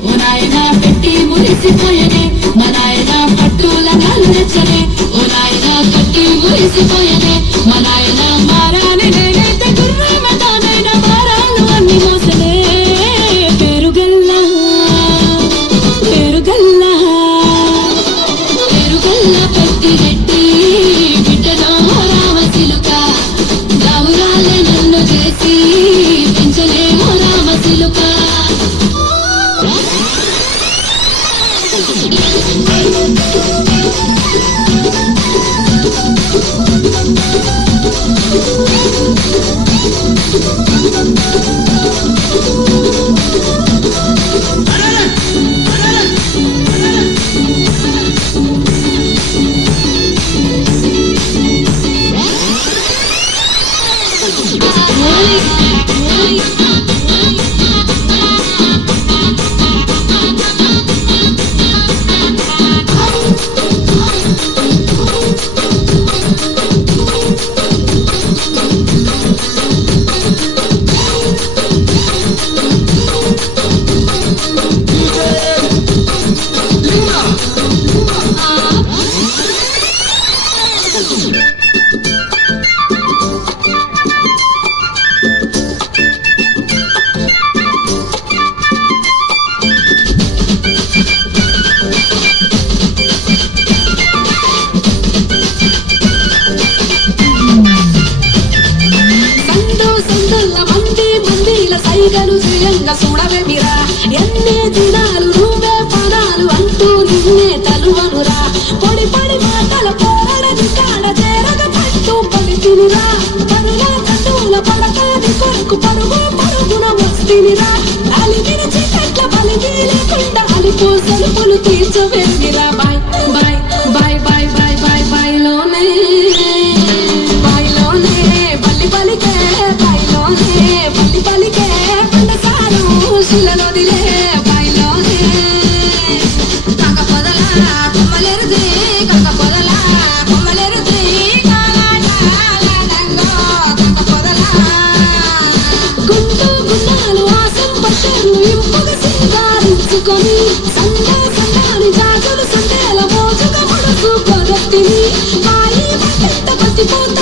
ఓ నాయనా పెట్టి మురిసిపోయనే మా నాయనా పట్టుల కాలు నచ్చనే ఓ నాయనా కట్టి మురిసిపోయనే మా నాయనా మారాని నేనైతే గుర్రమతానైనా మారాలు అన్ని మోసనే పేరుగల్లా పేరుగల్లా పేరుగల్లా పెద్దిరెడ్డి బిడ్డలో రామసిలుక గౌరాలే నన్ను చేసి పెంచలేమో రామసిలుక సైగలు చేయంగా చూడవేమిరా ఎన్ని దినాలు నువ్వే పదాలు అంటూ నిన్నే తలువనురా పొడి పొడి మాటల పోరడని కాడ చేరగ పట్టు పలికినిరా పరుల కట్టుల పడకాది కొరకు పరుగు పరుగున వస్తినిరా అలిగిన చీకట్ల బలిగి లేకుండా అలిపు సలుపులు తీర్చవేమిరా బాయ్ బాయ్ బాయ్ బాయ్ బాయ్ బాయ్ బాయ్లోనే బాయ్లోనే బల్లి పలికే బాయ్లోనే బల్లి పలికే శిలలోదిలే బాయిలోనే కాక పొదల కొమ్మలెరుది కాక పొదల కొమ్మలెరుది కాలాడంగో కాక పొదల గుండు గుండాలు ఆసం పట్టరు ఇంపుగ సింగారించుకొని సందాని జాజులు సందేల మోజుగా ముడుసు కొరతిని బాయి బట్టెంత పట్టిపోత